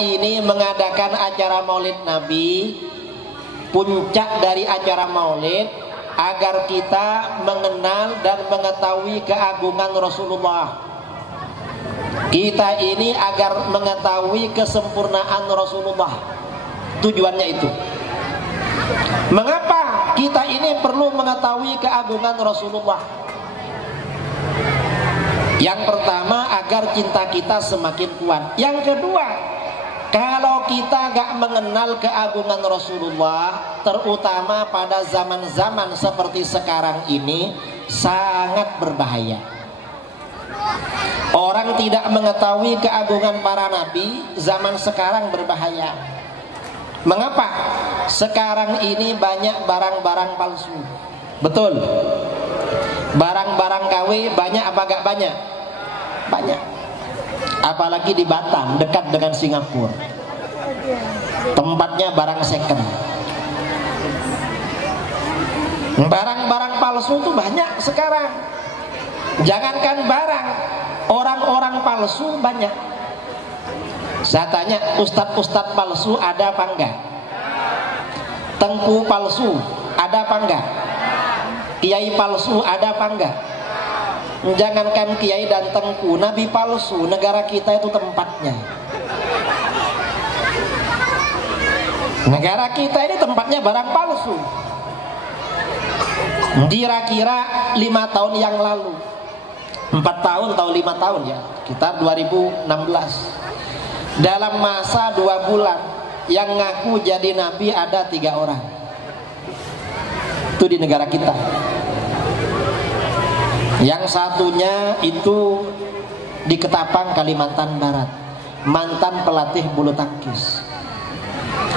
ini mengadakan acara Maulid Nabi, puncak dari acara Maulid agar kita mengenal dan mengetahui keagungan Rasulullah. Kita ini agar mengetahui kesempurnaan Rasulullah. Tujuannya itu. Mengapa kita ini perlu mengetahui keagungan Rasulullah? Yang pertama, agar cinta kita semakin kuat. Yang kedua, kalau kita gak mengenal keagungan Rasulullah, terutama pada zaman-zaman seperti sekarang ini, sangat berbahaya. Orang tidak mengetahui keagungan para nabi, zaman sekarang berbahaya. Mengapa? Sekarang ini banyak barang-barang palsu. Betul. Barang-barang KW banyak apa gak banyak? Banyak. Apalagi di Batam, dekat dengan Singapura. Tempatnya barang second. Barang-barang palsu itu banyak sekarang. Jangankan barang, orang-orang palsu banyak. Saya tanya, ustadz-ustadz palsu ada apa enggak? Tengku palsu ada apa enggak? Kiai palsu ada apa enggak? Jangankan kiai dan tengku, nabi palsu, negara kita itu tempatnya. Negara kita ini tempatnya barang palsu. Kira-kira 5 tahun yang lalu, 4 tahun atau 5 tahun ya, kita 2016, dalam masa 2 bulan yang ngaku jadi nabi ada 3 orang. Itu di negara kita. Yang satunya itu di Ketapang, Kalimantan Barat, mantan pelatih bulu tangkis,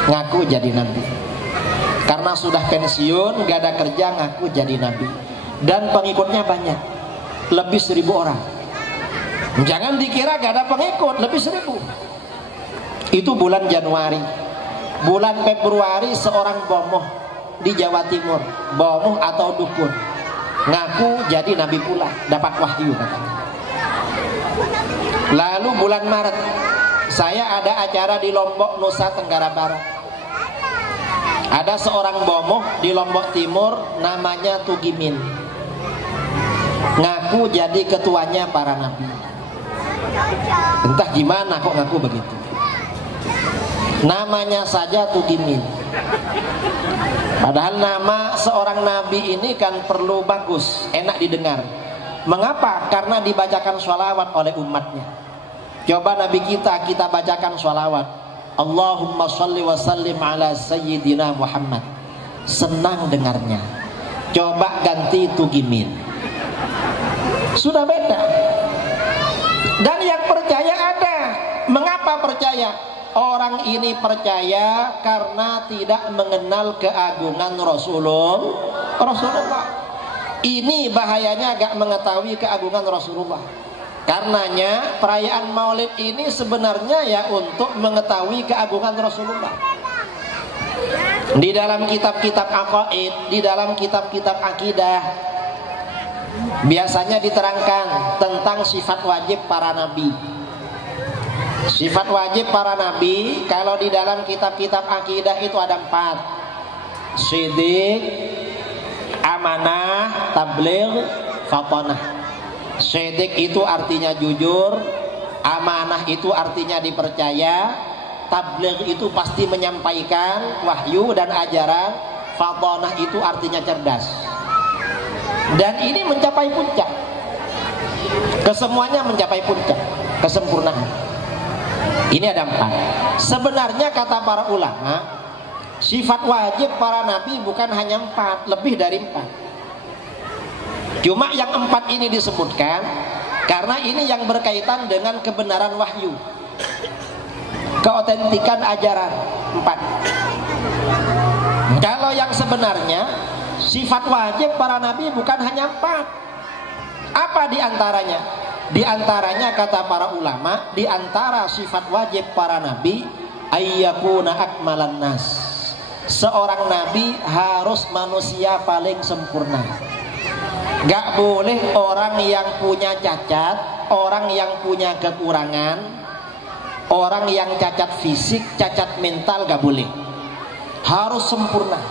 ngaku jadi nabi. Karena sudah pensiun, gak ada kerja, ngaku jadi nabi. Dan pengikutnya banyak, lebih 1000 orang. Jangan dikira gak ada pengikut, lebih 1000. Itu bulan Januari. Bulan Februari seorang bomoh di Jawa Timur, bomoh atau dukun, ngaku jadi nabi pula, dapat wahyu katanya. Lalu bulan Maret saya ada acara di Lombok, Nusa Tenggara Barat. Ada seorang bomoh di Lombok Timur namanya Tugimin, ngaku jadi ketuanya para nabi. Entah gimana kok ngaku begitu. Namanya saja Tugimin. Padahal nama seorang nabi ini kan perlu bagus, enak didengar. Mengapa? Karena dibacakan sholawat oleh umatnya. Coba nabi kita bacakan sholawat, Allahumma sholli wa sallim ala sayyidina Muhammad. Senang dengarnya. Coba ganti Tugimin, sudah beda. Dan yang percaya ada. Mengapa percaya? Orang ini percaya karena tidak mengenal keagungan Rasulullah. Ini bahayanya gak mengetahui keagungan Rasulullah. Karenanya perayaan Maulid ini sebenarnya ya untuk mengetahui keagungan Rasulullah. Di dalam kitab-kitab aqaid, di dalam kitab-kitab akidah, biasanya diterangkan tentang sifat wajib para nabi. Sifat wajib para nabi kalau di dalam kitab-kitab akidah itu ada 4. Siddiq, amanah, tabligh, fatanah. Siddiq itu artinya jujur, amanah itu artinya dipercaya, tabligh itu pasti menyampaikan wahyu dan ajaran, fatanah itu artinya cerdas. Dan ini mencapai puncak. Kesemuanya mencapai puncak kesempurnaan. Ini ada 4. Sebenarnya kata para ulama, sifat wajib para nabi bukan hanya 4, lebih dari 4. Cuma yang 4 ini disebutkan karena ini yang berkaitan dengan kebenaran wahyu, keotentikan ajaran. 4. Kalau yang sebenarnya sifat wajib para nabi bukan hanya 4. Apa diantaranya? Di antaranya kata para ulama, di antara sifat wajib para nabi, ayyakuna akmalan nas. Seorang nabi harus manusia paling sempurna. Gak boleh orang yang punya cacat, orang yang punya kekurangan, Orang yang cacat fisik, cacat mental gak boleh, harus sempurna.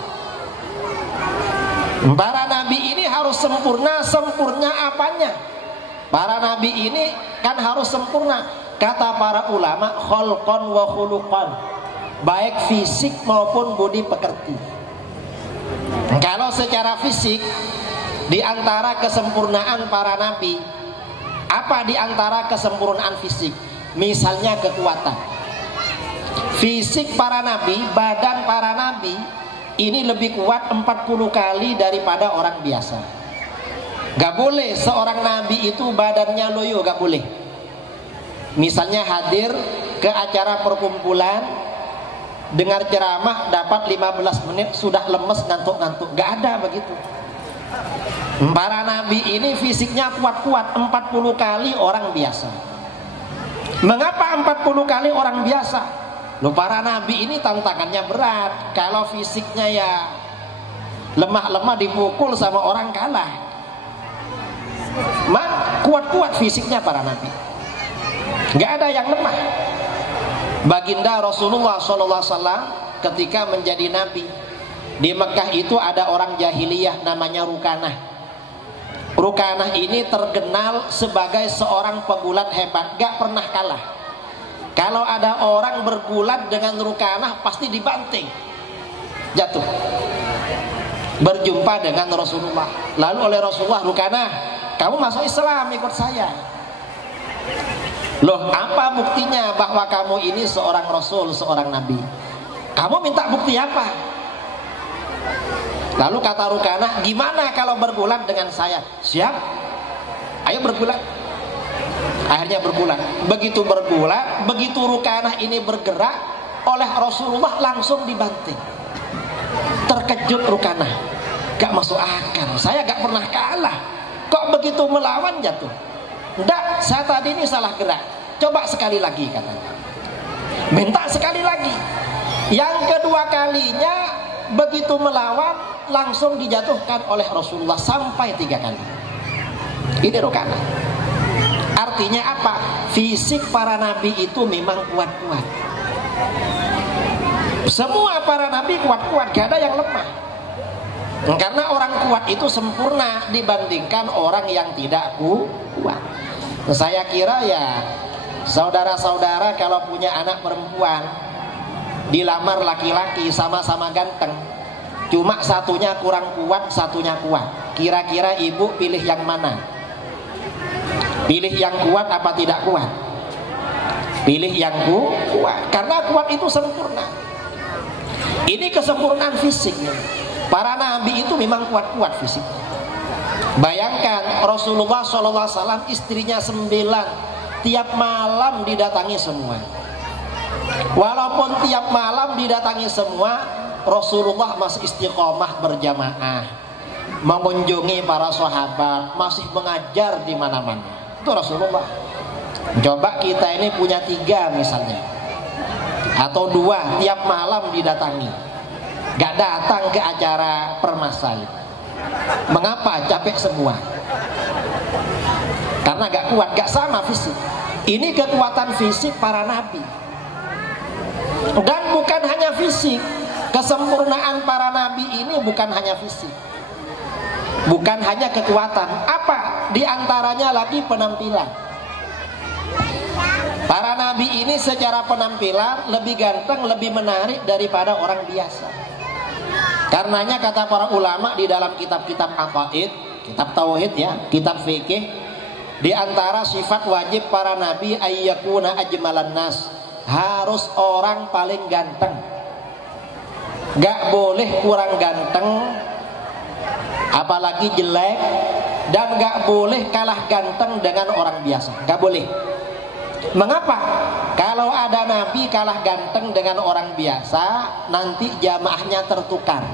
Para nabi ini harus sempurna. Sempurna apanya? Para nabi ini kan harus sempurna. Kata para ulama, kholqon wa khuluqan, baik fisik maupun budi pekerti. Kalau secara fisik, di antara kesempurnaan para nabi, apa di antara kesempurnaan fisik? Misalnya kekuatan fisik para nabi, badan para nabi ini lebih kuat 40 kali daripada orang biasa. Gak boleh seorang nabi itu badannya loyo, gak boleh. Misalnya hadir ke acara perkumpulan, dengar ceramah dapat 15 menit sudah lemes, ngantuk-ngantuk, gak ada begitu. Para nabi ini fisiknya kuat-kuat 40 kali orang biasa. Mengapa 40 kali orang biasa? Loh, para nabi ini tantangannya berat. Kalau fisiknya ya lemah-lemah, dipukul sama orang kalah. Kuat-kuat fisiknya para nabi, nggak ada yang lemah. Baginda Rasulullah SAW ketika menjadi nabi, di Mekah itu ada orang jahiliyah namanya Rukanah. Rukanah ini terkenal sebagai seorang pegulat hebat, gak pernah kalah. Kalau ada orang bergulat dengan Rukanah pasti dibanting, jatuh. Berjumpa dengan Rasulullah, lalu oleh Rasulullah, Rukanah, kamu masuk Islam ikut saya. Loh, apa buktinya bahwa kamu ini seorang Rasul, seorang Nabi? Kamu minta bukti apa? Lalu kata Rukanah, gimana kalau bergulat dengan saya? Siap, ayo bergulat. Akhirnya bergulat. Begitu bergulat, begitu Rukanah ini bergerak, oleh Rasulullah langsung dibanting. Terkejut Rukanah, gak masuk akal, saya gak pernah kalah, kok begitu melawan jatuh? Enggak, saya tadi ini salah gerak, coba sekali lagi katanya. Minta sekali lagi. Yang kedua kalinya begitu melawan langsung dijatuhkan oleh Rasulullah sampai 3 kali. Ini Rukanah. Artinya apa? Fisik para nabi itu memang kuat-kuat. Semua para nabi kuat-kuat, gak ada yang lemah. Karena orang kuat itu sempurna dibandingkan orang yang tidak kuat. Saya kira ya saudara-saudara kalau punya anak perempuan, dilamar laki-laki sama-sama ganteng, cuma satunya kurang kuat, satunya kuat, kira-kira ibu pilih yang mana? Pilih yang kuat apa tidak kuat? Pilih yang kuat, karena kuat itu sempurna. Ini kesempurnaan fisiknya. Para nabi itu memang kuat-kuat fisik. Bayangkan Rasulullah SAW istrinya 9, tiap malam didatangi semua. Walaupun tiap malam didatangi semua, Rasulullah masih istiqomah berjamaah, mengunjungi para sahabat, masih mengajar di mana-mana. Itu Rasulullah. Coba kita ini punya 3 misalnya, atau 2, tiap malam didatangi, gak datang ke acara permasalahan. Mengapa? Capek semua. Karena gak kuat, gak sama fisik. Ini kekuatan fisik para nabi. Dan bukan hanya fisik. Kesempurnaan para nabi ini bukan hanya fisik, bukan hanya kekuatan. Apa? Di antaranya lagi penampilan. Para nabi ini secara penampilan lebih ganteng, lebih menarik daripada orang biasa. Karenanya kata para ulama di dalam kitab-kitab aqaid, kitab tauhid ya, kitab fikih, di antara sifat wajib para nabi ayyakuna ajmalan nas, harus orang paling ganteng. Gak boleh kurang ganteng, apalagi jelek, dan gak boleh kalah ganteng dengan orang biasa. Gak boleh. Mengapa? Kalau ada nabi kalah ganteng dengan orang biasa, nanti jamaahnya tertukar.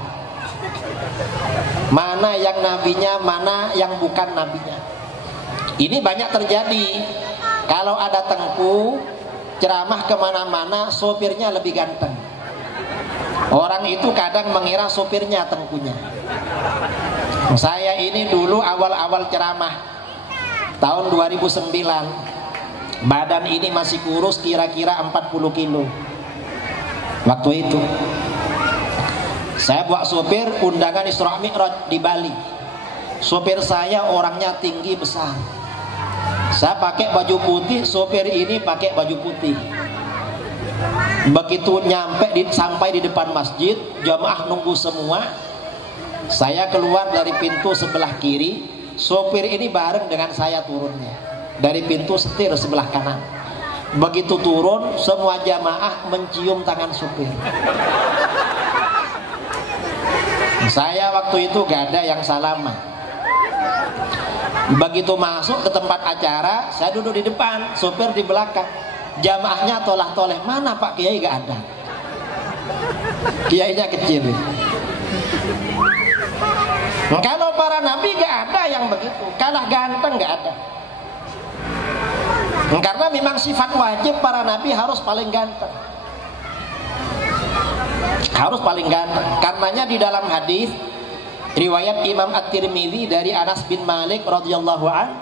Mana yang nabinya, mana yang bukan nabinya. Ini banyak terjadi. Kalau ada tengku ceramah kemana-mana, sopirnya lebih ganteng. Orang itu kadang mengira sopirnya tengkunya. Saya ini dulu awal-awal ceramah tahun 2009, Badan ini masih kurus kira-kira 40 kilo. Waktu itu saya buat sopir undangan Isra Mi'raj di Bali. Sopir saya orangnya tinggi besar. Saya pakai baju putih, sopir ini pakai baju putih. Begitu sampai di depan masjid, jamaah nunggu semua. Saya keluar dari pintu sebelah kiri, sopir ini bareng dengan saya turunnya dari pintu setir sebelah kanan. Begitu turun, semua jamaah mencium tangan sopir. Saya waktu itu gak ada yang salaman. Begitu masuk ke tempat acara, saya duduk di depan, sopir di belakang. Jamaahnya tolah-toleh, mana Pak Kiai? Gak ada. Kiainya kecil. Kalau para nabi gak ada yang begitu, kalah ganteng gak ada. Karena memang sifat wajib para nabi harus paling ganteng. Harus paling ganteng. Karenanya di dalam hadis riwayat Imam At-Tirmidzi dari Anas bin Malik radhiyallahu an,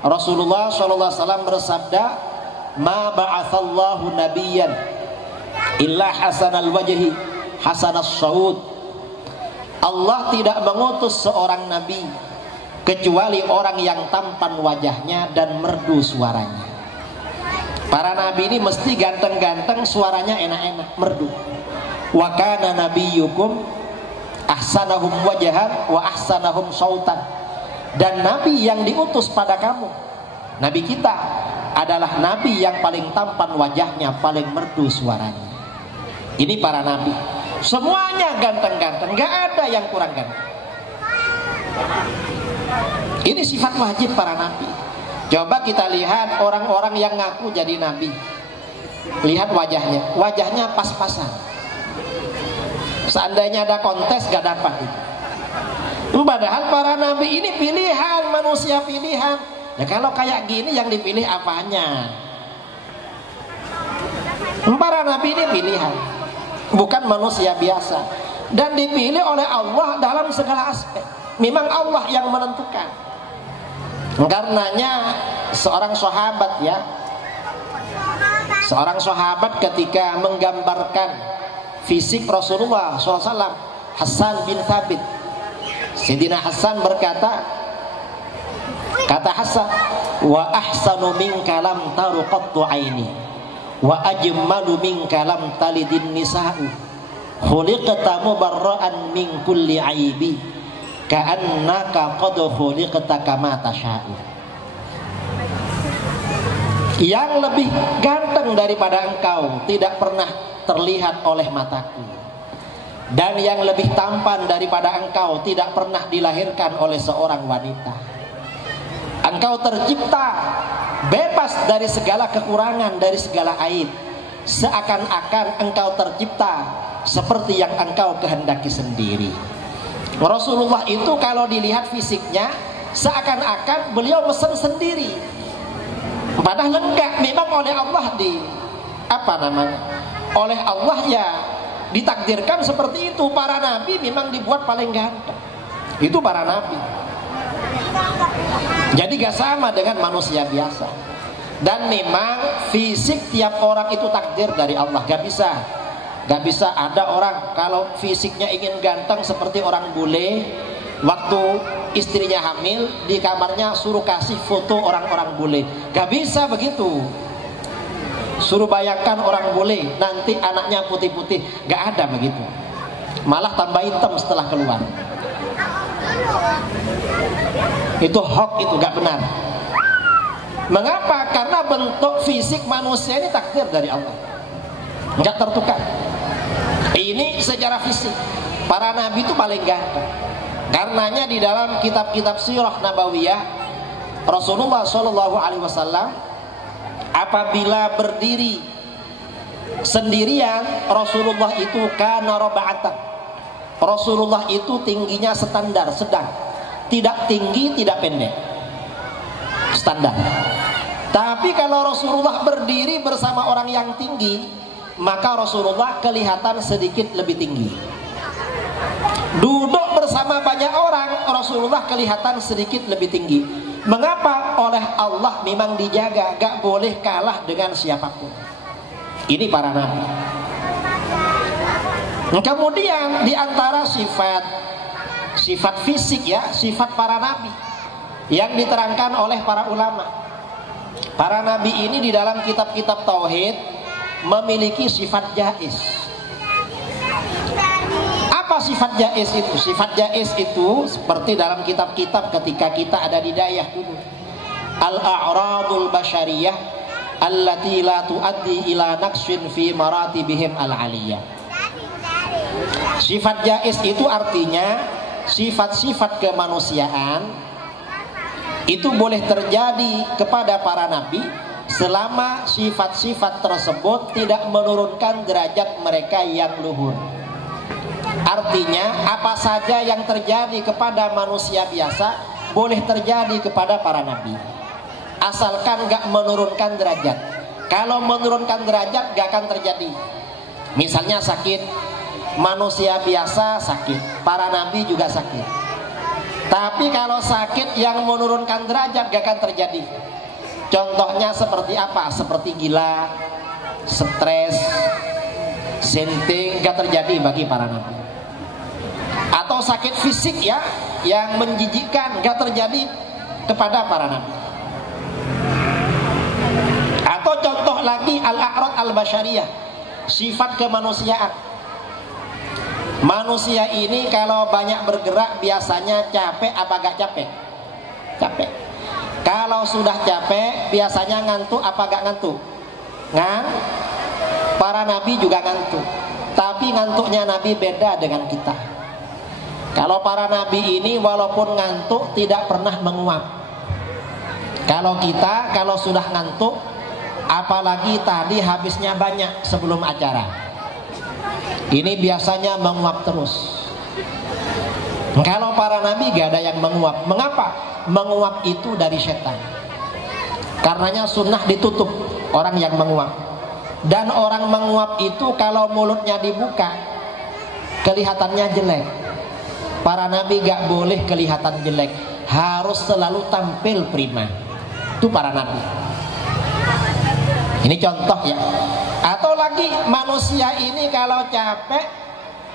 Rasulullah sallallahu alaihi wasallam bersabda, "Ma ba'atsallahu nabiyyan illa hasanal wajhi hasanas saud." Allah tidak mengutus seorang nabi kecuali orang yang tampan wajahnya dan merdu suaranya. Para nabi ini mesti ganteng-ganteng, suaranya enak-enak, merdu. Wa kana nabiyyukum ahsanahum wajhan wa ahsanahum sautan. Dan nabi yang diutus pada kamu, nabi kita, adalah nabi yang paling tampan wajahnya, paling merdu suaranya. Ini para nabi, semuanya ganteng-ganteng, gak ada yang kurang ganteng. Ini sifat wajib para nabi. Coba kita lihat orang-orang yang ngaku jadi nabi, lihat wajahnya, wajahnya pas-pasan. Seandainya ada kontes gak dapat itu. Padahal para nabi ini pilihan, manusia pilihan. Ya kalau kayak gini yang dipilih apanya? Para nabi ini pilihan, bukan manusia biasa. Dan dipilih oleh Allah dalam segala aspek. Memang Allah yang menentukan. Karenanya seorang sahabat ketika menggambarkan fisik Rasulullah SAW, Hasan bin Thabit, Sayyidina Hasan berkata, kata Hasan, wa ahsanu minka lam taru qattu aini wa ajmalu minka lam talidin nisa'u khuliqta mubarra'an min kulli aibi ka'annaka qad khuliqta kama tasha'u. Yang lebih ganteng daripada engkau tidak pernah terlihat oleh mataku, dan yang lebih tampan daripada engkau tidak pernah dilahirkan oleh seorang wanita. Engkau tercipta bebas dari segala kekurangan, dari segala aib. Seakan-akan engkau tercipta seperti yang engkau kehendaki sendiri. Rasulullah itu kalau dilihat fisiknya seakan-akan beliau mesen sendiri. Padahal enggak, memang oleh Allah oleh Allah ya ditakdirkan seperti itu. Para nabi memang dibuat paling ganteng. Itu para nabi. Jadi gak sama dengan manusia biasa. Dan memang fisik tiap orang itu takdir dari Allah. Gak bisa ada orang kalau fisiknya ingin ganteng seperti orang bule, waktu istrinya hamil di kamarnya suruh kasih foto orang-orang bule. Gak bisa begitu. Suruh bayangkan orang bule nanti anaknya putih-putih, gak ada begitu. Malah tambah hitam setelah keluar. Itu hoax, itu gak benar. Mengapa? Karena bentuk fisik manusia ini takdir dari Allah, gak tertukar. Ini secara fisik para nabi itu paling ganteng. Karenanya di dalam kitab-kitab sirah nabawiyah, Rasulullah SAW apabila berdiri sendirian, Rasulullah itu kana raba'atan. Rasulullah itu tingginya standar, sedang, tidak tinggi tidak pendek, standar. Tapi kalau Rasulullah berdiri bersama orang yang tinggi, maka Rasulullah kelihatan sedikit lebih tinggi. Duduk bersama banyak orang, Rasulullah kelihatan sedikit lebih tinggi. Mengapa? oleh Allah memang dijaga, gak boleh kalah dengan siapapun. Ini para nabi. Kemudian diantara sifat fisik ya, sifat para nabi yang diterangkan oleh para ulama. Para nabi ini di dalam kitab-kitab tauhid memiliki sifat jaiz. Apa sifat jaiz itu? Sifat jaiz itu seperti dalam kitab-kitab ketika kita ada di dayah dulu. Al-a'radul basyariyah allati la tuaddi ila naqsin fi maratibihim al-aliyah. Sifat jaiz itu artinya sifat-sifat kemanusiaan itu boleh terjadi kepada para nabi selama sifat-sifat tersebut tidak menurunkan derajat mereka yang luhur. Artinya apa saja yang terjadi kepada manusia biasa boleh terjadi kepada para nabi, asalkan gak menurunkan derajat. Kalau menurunkan derajat gak akan terjadi. Misalnya sakit, manusia biasa sakit, para nabi juga sakit. Tapi kalau sakit yang menurunkan derajat gak akan terjadi. Contohnya seperti apa? Seperti gila, stres, senting, gak terjadi bagi para nabi. Atau sakit fisik ya, yang menjijikkan, gak terjadi kepada para nabi. Atau contoh lagi al-a'rad al-basyariyah, sifat kemanusiaan. Manusia ini kalau banyak bergerak biasanya capek apa gak capek? Capek. Kalau sudah capek biasanya ngantuk apa gak ngantuk? Para nabi juga ngantuk. Tapi ngantuknya nabi beda dengan kita. Kalau para nabi ini walaupun ngantuk tidak pernah menguap. Kalau kita kalau sudah ngantuk, apalagi tadi habisnya banyak sebelum acara, ini biasanya menguap terus. Kalau para nabi gak ada yang menguap. Mengapa? Menguap itu dari setan. Karenanya sunnah ditutup orang yang menguap. Dan orang menguap itu kalau mulutnya dibuka kelihatannya jelek. Para nabi gak boleh kelihatan jelek, harus selalu tampil prima. Itu para nabi. Ini contoh ya. Atau lagi manusia ini kalau capek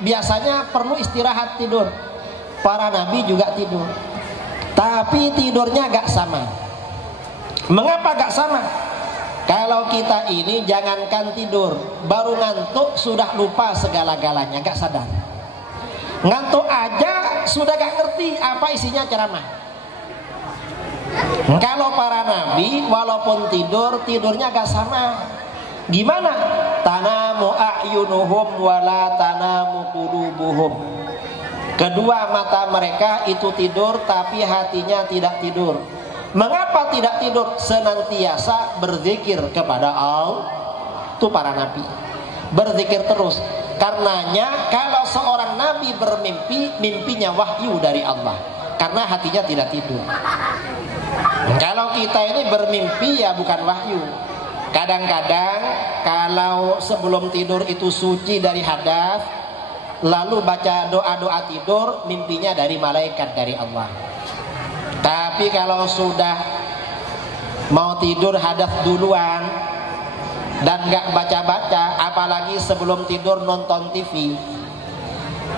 biasanya perlu istirahat, tidur. Para nabi juga tidur. Tapi tidurnya gak sama. Mengapa gak sama? Kalau kita ini jangankan tidur, baru ngantuk sudah lupa segala-galanya, gak sadar. Ngantuk aja sudah gak ngerti apa isinya ceramah. Kalau para nabi walaupun tidur, tidurnya gak sama. Gimana? Tanamu a'yunuhum wala tanamu qulubuhum. Kedua mata mereka itu tidur tapi hatinya tidak tidur. Mengapa tidak tidur? Senantiasa berzikir kepada Allah. Itu para nabi. Berzikir terus. Karenanya kalau seorang nabi bermimpi, mimpinya wahyu dari Allah. Karena hatinya tidak tidur. Kalau kita ini bermimpi ya bukan wahyu. Kadang-kadang kalau sebelum tidur itu suci dari hadas, lalu baca doa-doa tidur, mimpinya dari malaikat dari Allah. Tapi kalau sudah mau tidur hadas duluan dan gak baca-baca, apalagi sebelum tidur nonton TV,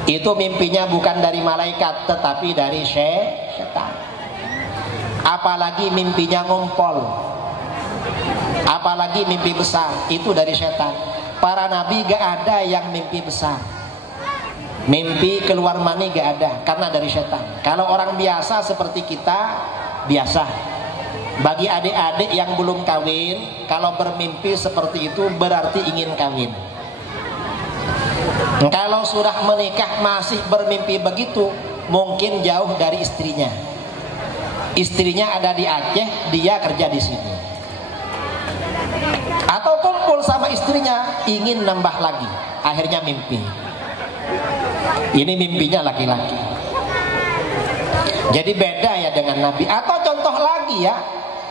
itu mimpinya bukan dari malaikat tetapi dari setan. Apalagi mimpinya ngumpul, apalagi mimpi besar, itu dari setan. Para nabi gak ada yang mimpi besar. Mimpi keluar mani gak ada, karena dari setan. Kalau orang biasa seperti kita, biasa. Bagi adik-adik yang belum kawin, kalau bermimpi seperti itu berarti ingin kawin. Kalau sudah menikah masih bermimpi begitu, mungkin jauh dari istrinya. Istrinya ada di Aceh, dia kerja di sini. Atau kumpul sama istrinya, ingin nambah lagi, akhirnya mimpi. Ini mimpinya laki-laki. Jadi beda ya dengan nabi. Atau contoh lagi ya,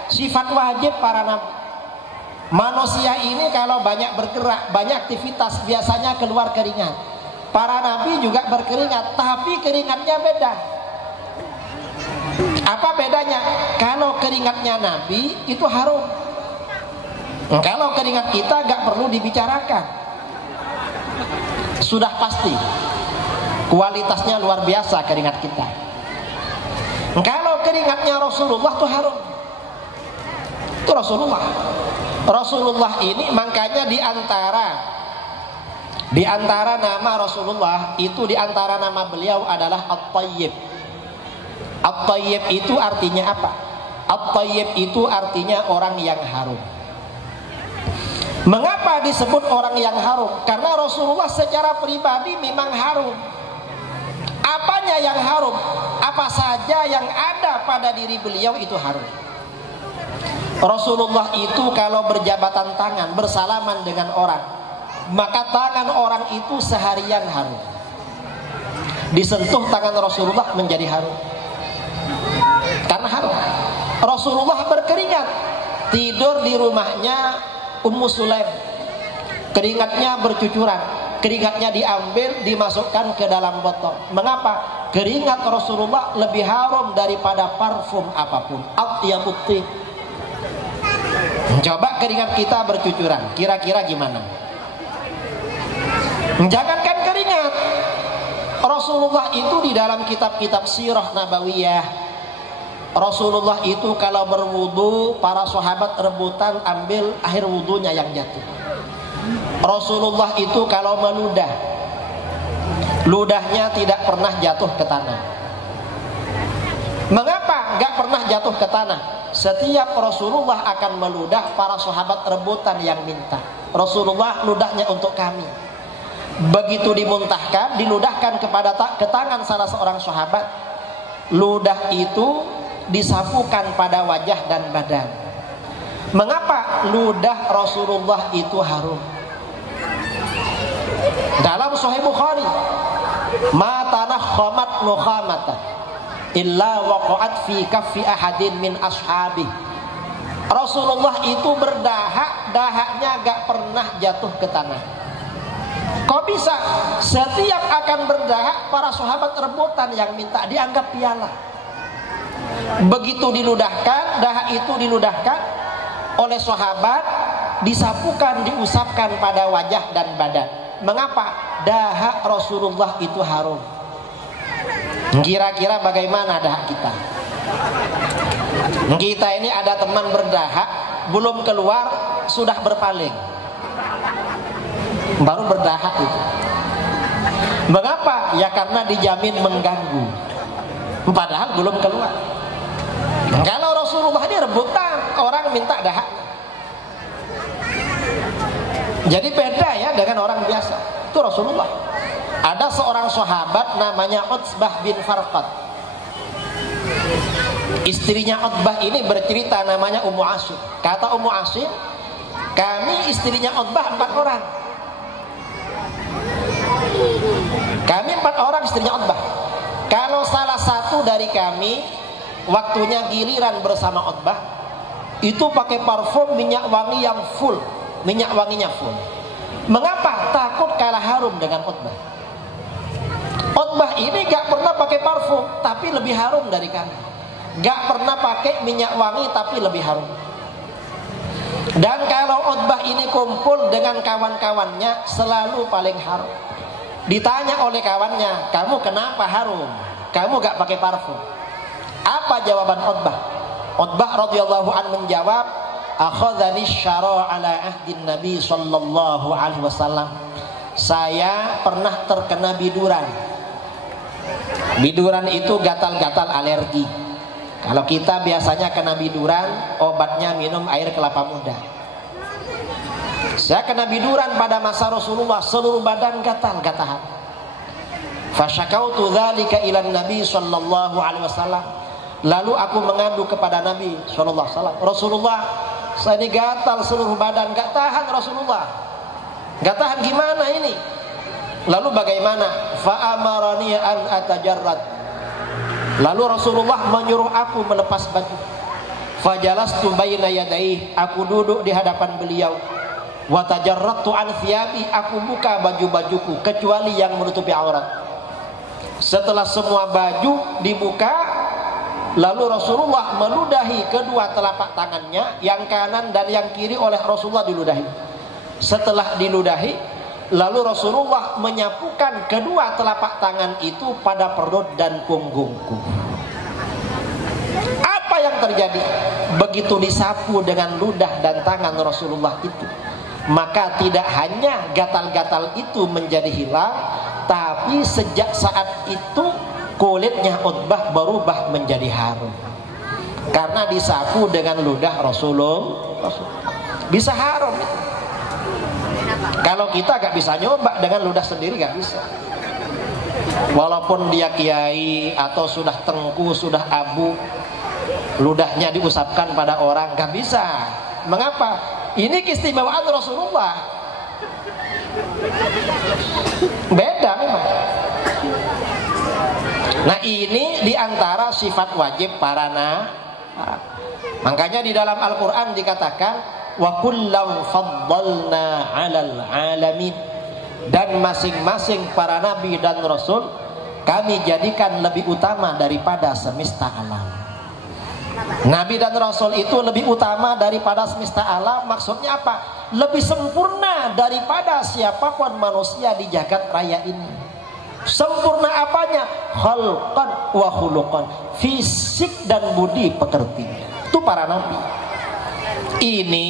sifat wajib para nabi. Manusia ini kalau banyak bergerak, banyak aktivitas, biasanya keluar keringat. Para nabi juga berkeringat, tapi keringatnya beda. Apa bedanya? Kalau keringatnya Nabi itu harum. Kalau keringat kita gak perlu dibicarakan. Sudah pasti kualitasnya luar biasa keringat kita. Kalau keringatnya Rasulullah itu harum. Itu Rasulullah ini makanya di antara nama Rasulullah itu, di antara nama beliau adalah At-Tayyib. At-Tayyib itu artinya apa? At-Tayyib itu artinya orang yang harum. Mengapa disebut orang yang harum? Karena Rasulullah secara pribadi memang harum. Apanya yang harum? Apa saja yang ada pada diri beliau itu harum. Rasulullah itu kalau berjabatan tangan, bersalaman dengan orang, maka tangan orang itu seharian harum. Disentuh tangan Rasulullah menjadi harum. Karena harum. Rasulullah berkeringat, tidur di rumahnya Ummu Sulaim, keringatnya bercucuran, keringatnya diambil, dimasukkan ke dalam botol. Mengapa? Keringat Rasulullah lebih harum daripada parfum apapun. Atyabut thib. Coba keringat kita bercucuran, kira-kira gimana? Jangankan keringat, Rasulullah itu di dalam kitab-kitab sirah nabawiyah, Rasulullah itu kalau berwudu, para sahabat rebutan ambil air wudunya yang jatuh. Rasulullah itu kalau meludah, ludahnya tidak pernah jatuh ke tanah. Mengapa gak pernah jatuh ke tanah? Setiap Rasulullah akan meludah, para sahabat rebutan yang minta, Rasulullah ludahnya untuk kami. Begitu dimuntahkan, diludahkan ke tangan salah seorang sahabat, ludah itu disapukan pada wajah dan badan. Mengapa ludah Rasulullah itu harum? Dalam Sahih Bukhari, ma tanakhamat nukhamatan illa waqa'at fi kaffi ahadin min ashabi. Rasulullah itu berdahak, dahaknya gak pernah jatuh ke tanah. Kok bisa? Setiap akan berdahak, para sahabat rebutan yang minta, dianggap piala. Begitu diludahkan, dahak itu diludahkan oleh sahabat, disapukan, diusapkan pada wajah dan badan. Mengapa? Dahak Rasulullah itu harum. Kira-kira bagaimana dahak kita? Kita ini ada teman berdahak, belum keluar sudah berpaling, baru berdahak itu. Mengapa? Ya karena dijamin mengganggu, padahal belum keluar. Kalau Rasulullah ini rebutan, orang minta dahak. Jadi beda ya dengan orang biasa. Itu Rasulullah. Ada seorang sahabat namanya Utsbah bin Farqad. Istrinya Utbah ini bercerita, namanya Ummu Asim. Kata Ummu Asim, kami istrinya Utbah 4 orang. Kami 4 orang istrinya Utbah. Kalau salah satu dari kami waktunya giliran bersama Utbah, itu pakai parfum minyak wangi yang full, minyak wanginya full. Mengapa? Takut kalah harum dengan Utbah. Utbah ini gak pernah pakai parfum, tapi lebih harum dari kami. Gak pernah pakai minyak wangi, tapi lebih harum. Dan kalau Utbah ini kumpul dengan kawan-kawannya, selalu paling harum. Ditanya oleh kawannya, kamu kenapa harum? Kamu gak pakai parfum. Apa jawaban Utbah? Utbah radhiyallahu anhu menjawab, akhadhani syara ala ahdin Nabi sallallahu alaihi wasallam. Saya pernah terkena biduran. Biduran itu gatal-gatal alergi. Kalau kita biasanya kena biduran, obatnya minum air kelapa muda. Saya kena biduran pada masa Rasulullah, seluruh badan gatal-gatalan. Fasyakautu dzalika ila Nabi sallallahu alaihi wasallam. Lalu aku mengadu kepada Nabi sallallahu alaihi wasallam. Rasulullah, saya ini gatal seluruh badan, gak tahan Rasulullah. Gak tahan gimana ini? Lalu bagaimana? Fa'amarani an atajarrad. Lalu Rasulullah menyuruh aku melepas baju. Fajalastu baina yadayhi, aku duduk di hadapan beliau. Wa tajarradtu an thiyabi, aku buka baju-bajuku kecuali yang menutupi aurat. Setelah semua baju dibuka, Lalu Rasulullah meludahi kedua telapak tangannya, yang kanan dan yang kiri oleh Rasulullah diludahi. Setelah diludahi, lalu Rasulullah menyapukan kedua telapak tangan itu pada perut dan punggungku. Apa yang terjadi? Begitu disapu dengan ludah dan tangan Rasulullah itu, maka tidak hanya gatal-gatal itu menjadi hilang, tapi sejak saat itu kulitnya Utbah berubah menjadi harum, karena disapu dengan ludah Rasulullah. Bisa harum itu. Kalau kita gak bisa nyoba dengan ludah sendiri, gak bisa. Walaupun dia kiai atau sudah tengku, sudah abu, ludahnya diusapkan pada orang, gak bisa. Mengapa? Ini keistimewaan Rasulullah. Beda memang. Nah, ini diantara sifat wajib para nabi. Makanya di dalam Al-Quran dikatakan wa kullam faddalna 'alal 'alamin, dan masing-masing para nabi dan rasul kami jadikan lebih utama daripada semesta alam. Nabi dan rasul itu lebih utama daripada semesta alam. Maksudnya apa? Lebih sempurna daripada siapapun manusia di jagat raya ini. Sempurna apanya? Khalqan wa khuluqan, fisik dan budi pekertinya. Itu para nabi. Ini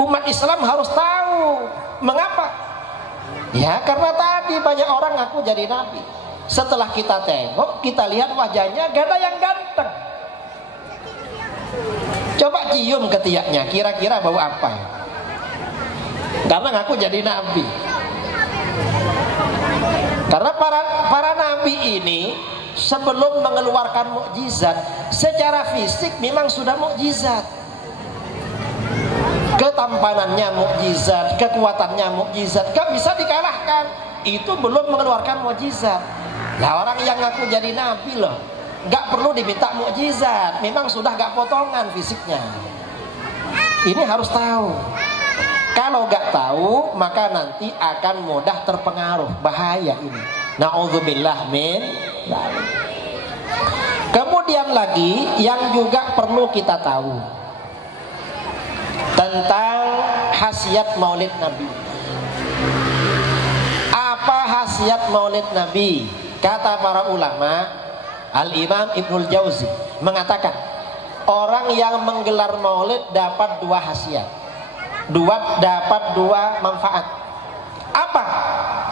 umat Islam harus tahu. Mengapa? Ya karena tadi banyak orang ngaku jadi nabi. Setelah kita tengok, kita lihat wajahnya gak ada yang ganteng. Coba cium ketiaknya, kira-kira bau apa? Karena ngaku jadi nabi. Karena para nabi ini sebelum mengeluarkan mukjizat secara fisik memang sudah mukjizat. Ketampanannya mukjizat, kekuatannya mukjizat, gak bisa dikalahkan. Itu belum mengeluarkan mukjizat. Nah, orang yang ngaku jadi nabi loh, gak perlu diminta mukjizat, memang sudah gak potongan fisiknya. Ini harus tahu. Kalau gak tahu, maka nanti akan mudah terpengaruh. Bahaya ini. Na'udzubillah min dzalik. Kemudian lagi yang juga perlu kita tahu tentang khasiat Maulid Nabi. Apa khasiat Maulid Nabi? Kata para ulama, Al-Imam Ibnul Jauzi mengatakan, orang yang menggelar Maulid dapat dua khasiat. Dapat dua manfaat. Apa?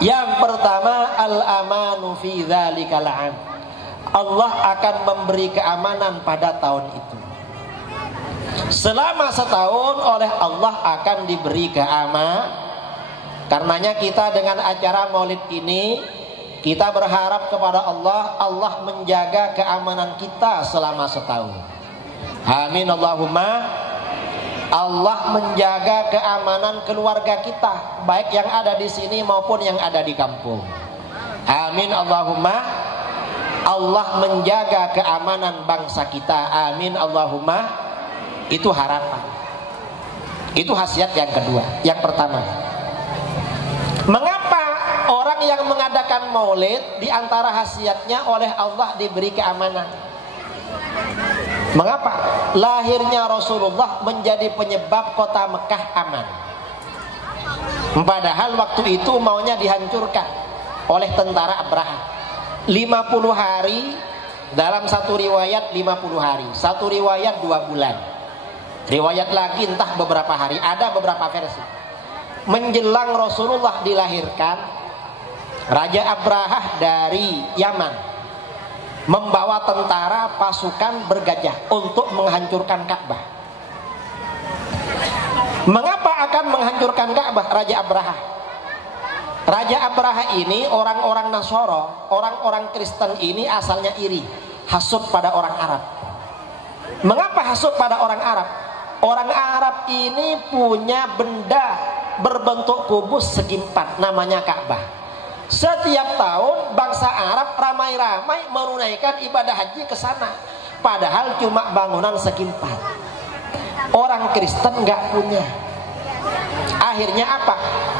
Yang pertama, al-amanu fi dzalikal 'am. Allah akan memberi keamanan pada tahun itu. Selama setahun oleh Allah akan diberi keamanan. Karenanya kita dengan acara Maulid ini, kita berharap kepada Allah, Allah menjaga keamanan kita selama setahun. Amin Allahumma. Allah menjaga keamanan keluarga kita, baik yang ada di sini maupun yang ada di kampung. Amin Allahumma. Allah menjaga keamanan bangsa kita. Amin Allahumma. Itu harapan. Itu khasiat yang kedua. Yang pertama, mengapa orang yang mengadakan maulid di antara khasiatnya oleh Allah diberi keamanan? Mengapa? Lahirnya Rasulullah menjadi penyebab kota Mekah aman. Padahal waktu itu maunya dihancurkan oleh tentara Abraha. 50 hari, dalam satu riwayat 50 hari, satu riwayat 2 bulan, riwayat lagi entah beberapa hari, ada beberapa versi. Menjelang Rasulullah dilahirkan, Raja Abraha dari Yaman membawa tentara pasukan bergajah untuk menghancurkan Ka'bah. Mengapa akan menghancurkan Ka'bah Raja Abraha? Raja Abraha ini orang-orang Nasoro, orang-orang Kristen ini asalnya iri, hasut pada orang Arab. Mengapa hasut pada orang Arab? Orang Arab ini punya benda berbentuk kubus segi 4, namanya Ka'bah. Setiap tahun bangsa Arab ramai-ramai menunaikan ibadah haji ke sana, padahal cuma bangunan segi 4. Orang Kristen nggak punya. Akhirnya apa?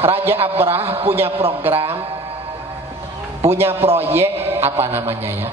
Raja Abraha punya program, punya proyek, apa namanya ya?